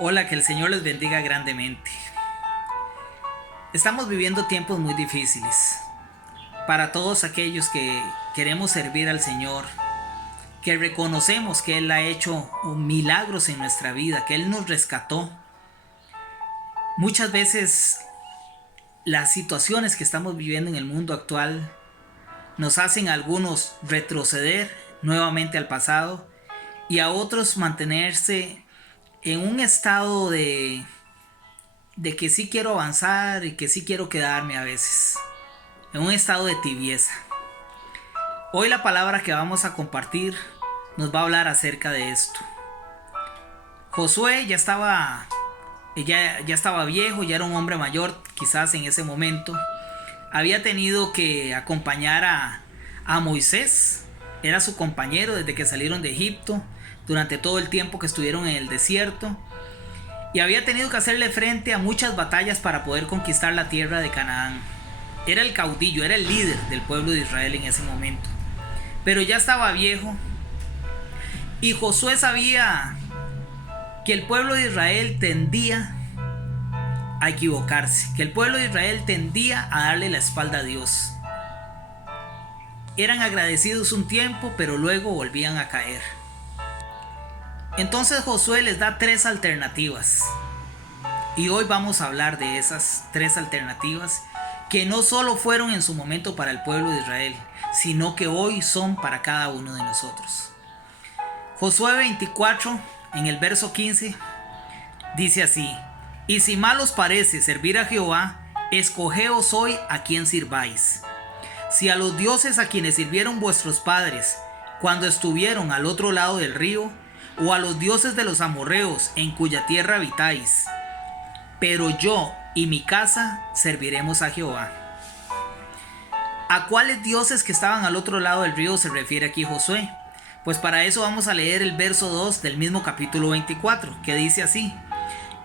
Hola, que el Señor les bendiga grandemente. Estamos viviendo tiempos muy difíciles. Para todos aquellos que queremos servir al Señor, que reconocemos que Él ha hecho milagros en nuestra vida, que Él nos rescató. Muchas veces las situaciones que estamos viviendo en el mundo actual nos hacen a algunos retroceder nuevamente al pasado y a otros mantenerse en un estado de que sí quiero avanzar y que sí quiero quedarme a veces, en un estado de tibieza. Hoy la palabra que vamos a compartir nos va a hablar acerca de esto. Josué ya estaba viejo, ya era un hombre mayor quizás en ese momento. Había tenido que acompañar a Moisés, era su compañero desde que salieron de Egipto, durante todo el tiempo que estuvieron en el desierto. Y había tenido que hacerle frente a muchas batallas para poder conquistar la tierra de Canaán. Era el caudillo, era el líder del pueblo de Israel en ese momento. Pero ya estaba viejo. Y Josué sabía que el pueblo de Israel tendía a equivocarse, que el pueblo de Israel tendía a darle la espalda a Dios. Eran agradecidos un tiempo, pero luego volvían a caer. Entonces Josué les da 3 alternativas. Y hoy vamos a hablar de esas 3 alternativas que no solo fueron en su momento para el pueblo de Israel, sino que hoy son para cada uno de nosotros. Josué 24, en el verso 15, dice así: Y si mal os parece servir a Jehová, escogeos hoy a quien sirváis. Si a los dioses a quienes sirvieron vuestros padres cuando estuvieron al otro lado del río, o a los dioses de los amorreos en cuya tierra habitáis. Pero yo y mi casa serviremos a Jehová. ¿A cuáles dioses que estaban al otro lado del río se refiere aquí Josué? Pues para eso vamos a leer el verso 2 del mismo capítulo 24, que dice así: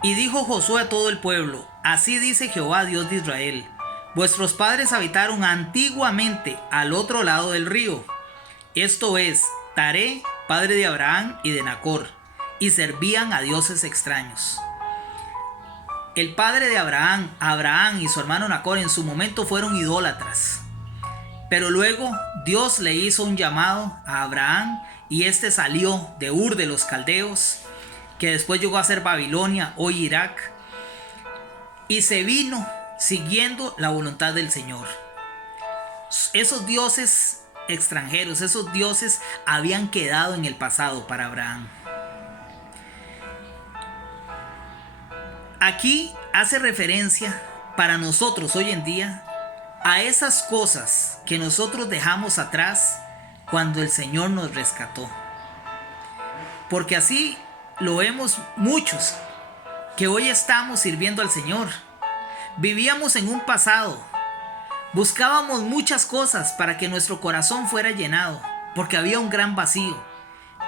Y dijo Josué a todo el pueblo: Así dice Jehová, Dios de Israel: Vuestros padres habitaron antiguamente al otro lado del río, esto es, Taré, padre de Abraham y de Nacor, y servían a dioses extraños. El padre de Abraham y su hermano Nacor en su momento fueron idólatras. Pero luego Dios le hizo un llamado a Abraham y este salió de Ur de los Caldeos, que después llegó a ser Babilonia, hoy Irak, y se vino siguiendo la voluntad del Señor. Esos dioses extranjeros, esos dioses habían quedado en el pasado para Abraham. Aquí hace referencia para nosotros hoy en día a esas cosas que nosotros dejamos atrás cuando el Señor nos rescató. Porque así lo vemos muchos que hoy estamos sirviendo al Señor. Vivíamos en un pasado. Buscábamos muchas cosas para que nuestro corazón fuera llenado, porque había un gran vacío,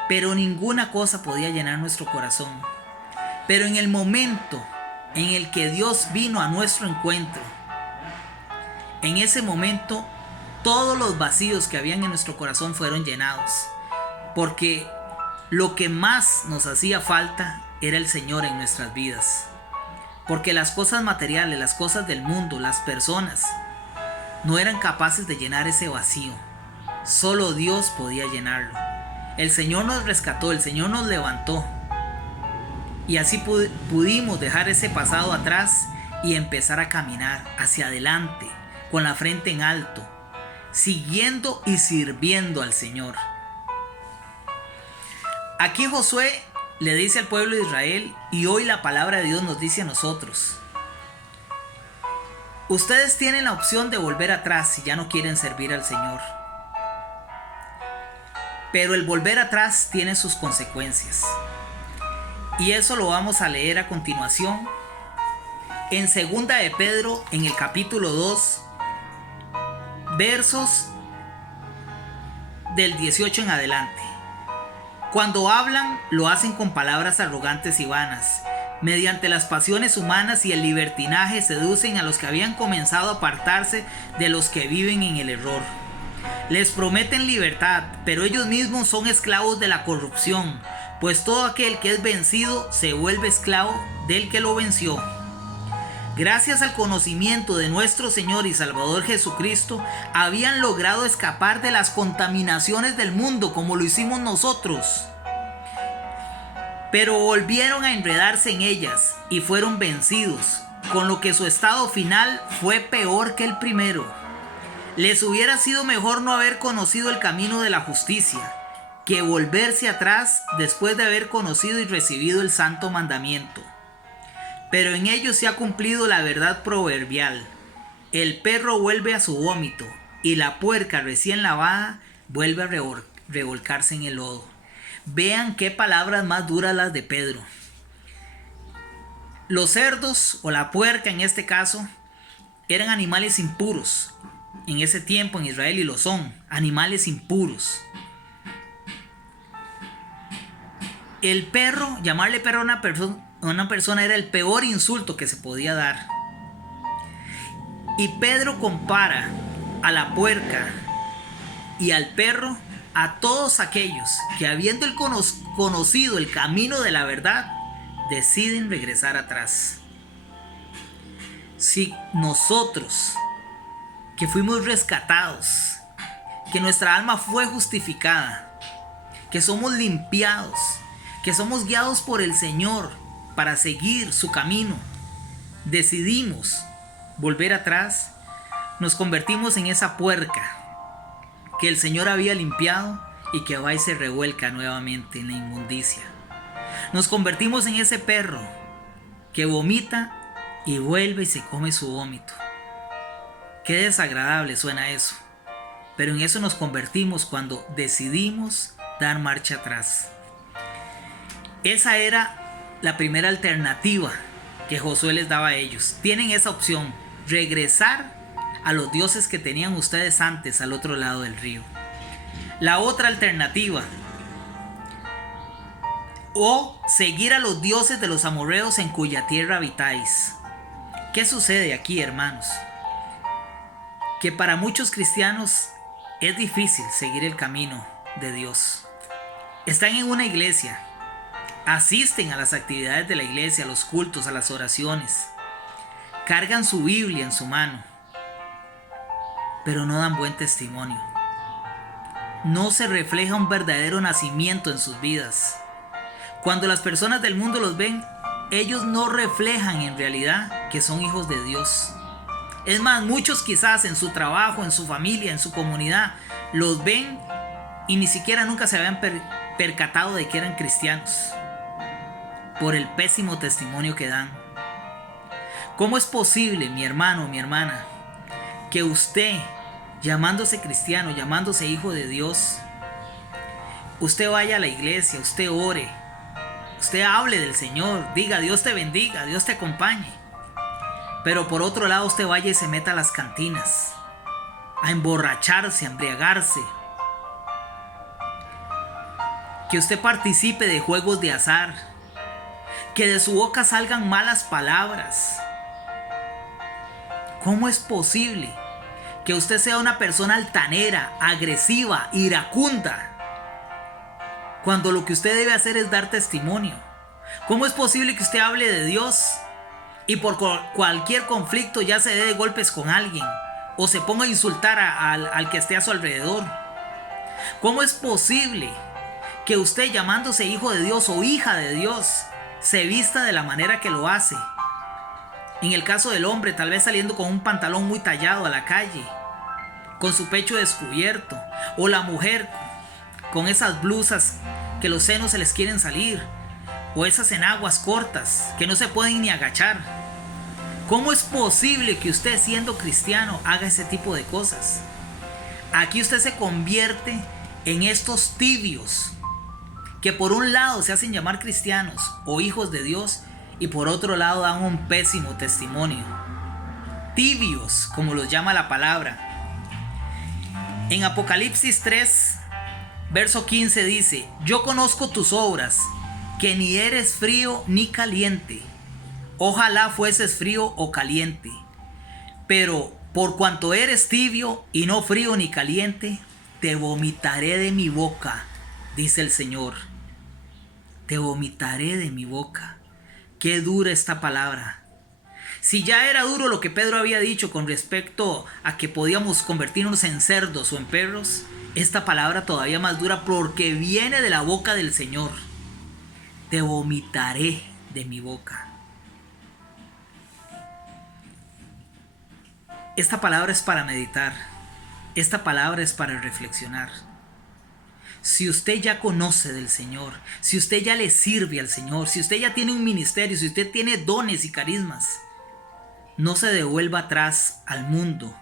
pero ninguna cosa podía llenar nuestro corazón. Pero en el momento en el que Dios vino a nuestro encuentro, en ese momento todos los vacíos que habían en nuestro corazón fueron llenados, porque lo que más nos hacía falta era el Señor en nuestras vidas. Porque las cosas materiales, las cosas del mundo, las personas, no eran capaces de llenar ese vacío. Solo Dios podía llenarlo. El Señor nos rescató, el Señor nos levantó. Y así pudimos dejar ese pasado atrás y empezar a caminar hacia adelante, con la frente en alto, siguiendo y sirviendo al Señor. Aquí Josué le dice al pueblo de Israel, y hoy la palabra de Dios nos dice a nosotros: ustedes tienen la opción de volver atrás si ya no quieren servir al Señor. Pero el volver atrás tiene sus consecuencias. Y eso lo vamos a leer a continuación en 2 de Pedro, en el capítulo 2, versos del 18 en adelante. Cuando hablan, lo hacen con palabras arrogantes y vanas. Mediante las pasiones humanas y el libertinaje seducen a los que habían comenzado a apartarse de los que viven en el error. Les prometen libertad, pero ellos mismos son esclavos de la corrupción. pues todo aquel que es vencido se vuelve esclavo del que lo venció. Gracias al conocimiento de nuestro Señor y Salvador Jesucristo, habían logrado escapar de las contaminaciones del mundo como lo hicimos nosotros. Pero volvieron a enredarse en ellas y fueron vencidos, con lo que su estado final fue peor que el primero. Les hubiera sido mejor no haber conocido el camino de la justicia, que volverse atrás después de haber conocido y recibido el santo mandamiento. Pero en ellos se ha cumplido la verdad proverbial: el perro vuelve a su vómito y la puerca recién lavada vuelve a revolcarse en el lodo. Vean qué palabras más duras las de Pedro. Los cerdos, o la puerca en este caso, eran animales impuros en ese tiempo en Israel, y lo son, animales impuros. El perro, llamarle perro a una persona era el peor insulto que se podía dar. Y Pedro compara a la puerca y al perro a todos aquellos que, habiendo conocido el camino de la verdad, deciden regresar atrás. Si nosotros, que fuimos rescatados, que nuestra alma fue justificada, que somos limpiados, que somos guiados por el Señor para seguir su camino, decidimos volver atrás, nos convertimos en esa puerca que el Señor había limpiado y que va y se revuelca nuevamente en la inmundicia. Nos convertimos en ese perro que vomita y vuelve y se come su vómito. Qué desagradable suena eso, pero en eso nos convertimos cuando decidimos dar marcha atrás. Esa era la primera alternativa que Josué les daba a ellos. Tienen esa opción: regresar a los dioses que tenían ustedes antes al otro lado del río. La otra alternativa: o seguir a los dioses de los amorreos en cuya tierra habitáis. ¿Qué sucede aquí, hermanos? Que para muchos cristianos es difícil seguir el camino de Dios. Están en una iglesia, asisten a las actividades de la iglesia, a los cultos, a las oraciones, cargan su Biblia en su mano, pero no dan buen testimonio. No se refleja un verdadero nacimiento en sus vidas. Cuando las personas del mundo los ven, ellos no reflejan en realidad que son hijos de Dios. Es más, muchos quizás en su trabajo, en su familia, en su comunidad, los ven y ni siquiera nunca se habían percatado de que eran cristianos, por el pésimo testimonio que dan. ¿Cómo es posible, mi hermano, mi hermana, que usted, llamándose cristiano, llamándose hijo de Dios, usted vaya a la iglesia, usted ore, usted hable del Señor, diga Dios te bendiga, Dios te acompañe, pero por otro lado usted vaya y se meta a las cantinas a emborracharse, a embriagarse, que usted participe de juegos de azar, que de su boca salgan malas palabras? ¿Cómo es posible que usted sea una persona altanera, agresiva, iracunda, cuando lo que usted debe hacer es dar testimonio? ¿Cómo es posible que usted hable de Dios y por cualquier conflicto ya se dé de golpes con alguien o se ponga a insultar al que esté a su alrededor? ¿Cómo es posible que usted, llamándose hijo de Dios o hija de Dios, se vista de la manera que lo hace? En el caso del hombre, tal vez saliendo con un pantalón muy tallado a la calle, con su pecho descubierto, o la mujer con esas blusas que los senos se les quieren salir, o esas enaguas cortas que no se pueden ni agachar. ¿Cómo es posible que usted, siendo cristiano, haga ese tipo de cosas? Aquí usted se convierte en estos tibios que por un lado se hacen llamar cristianos o hijos de Dios y por otro lado dan un pésimo testimonio. Tibios, como los llama la palabra. En Apocalipsis 3, verso 15 dice: yo conozco tus obras, que ni eres frío ni caliente. Ojalá fueses frío o caliente. Pero por cuanto eres tibio y no frío ni caliente, te vomitaré de mi boca, dice el Señor. te vomitaré de mi boca. Qué dura esta palabra. Si ya era duro lo que Pedro había dicho con respecto a que podíamos convertirnos en cerdos o en perros, esta palabra todavía más dura porque viene de la boca del Señor. Te vomitaré de mi boca. Esta palabra es para meditar. Esta palabra es para reflexionar. Si usted ya conoce del Señor, si usted ya le sirve al Señor, si usted ya tiene un ministerio, si usted tiene dones y carismas, no se devuelva atrás al mundo,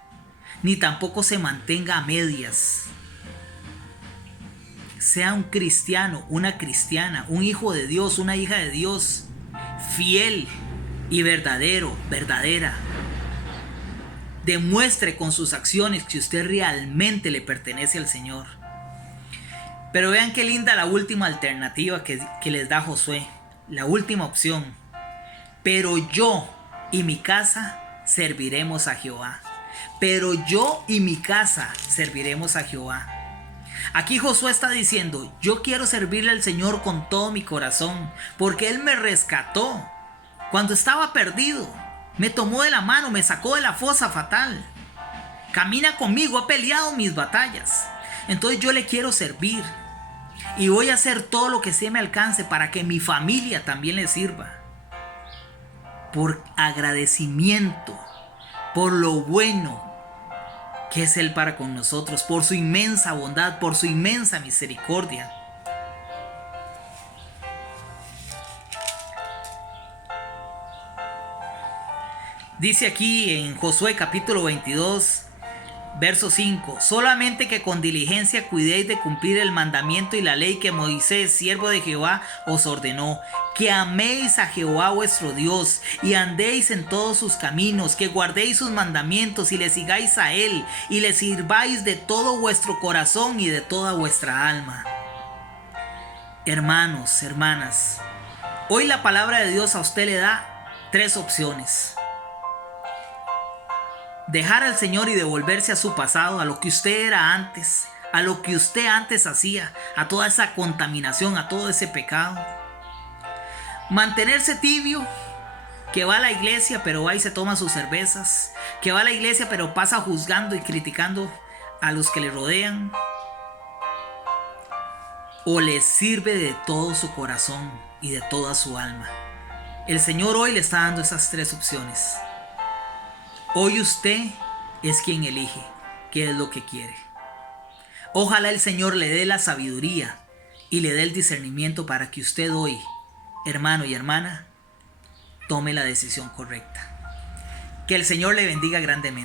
ni tampoco se mantenga a medias. Sea un cristiano, una cristiana, un hijo de Dios, una hija de Dios, fiel y verdadera. Demuestre con sus acciones que usted realmente le pertenece al Señor. Pero vean qué linda la última alternativa que les da Josué. La última opción. Pero yo y mi casa serviremos a Jehová. Pero yo y mi casa serviremos a Jehová. Aquí Josué está diciendo, yo quiero servirle al Señor con todo mi corazón, porque Él me rescató cuando estaba perdido. Me tomó de la mano, me sacó de la fosa fatal. Camina conmigo, ha peleado mis batallas. Entonces yo le quiero servir. Y voy a hacer todo lo que se me alcance para que mi familia también le sirva. Por agradecimiento, por lo bueno que es Él para con nosotros, por su inmensa bondad, por su inmensa misericordia. Dice aquí en Josué capítulo 22, verso 5, solamente que con diligencia cuidéis de cumplir el mandamiento y la ley que Moisés, siervo de Jehová, os ordenó, que améis a Jehová vuestro Dios y andéis en todos sus caminos, que guardéis sus mandamientos y le sigáis a Él y le sirváis de todo vuestro corazón y de toda vuestra alma. Hermanos, hermanas, hoy la palabra de Dios a usted le da 3 opciones. Dejar al Señor y devolverse a su pasado, a lo que usted era antes, a lo que usted antes hacía, a toda esa contaminación, a todo ese pecado. Mantenerse tibio, que va a la iglesia pero va y se toma sus cervezas, que va a la iglesia pero pasa juzgando y criticando a los que le rodean. O le sirve de todo su corazón y de toda su alma. El Señor hoy le está dando esas 3 opciones. Hoy usted es quien elige qué es lo que quiere. Ojalá el Señor le dé la sabiduría y le dé el discernimiento para que usted hoy, hermano y hermana, tome la decisión correcta. Que el Señor le bendiga grandemente.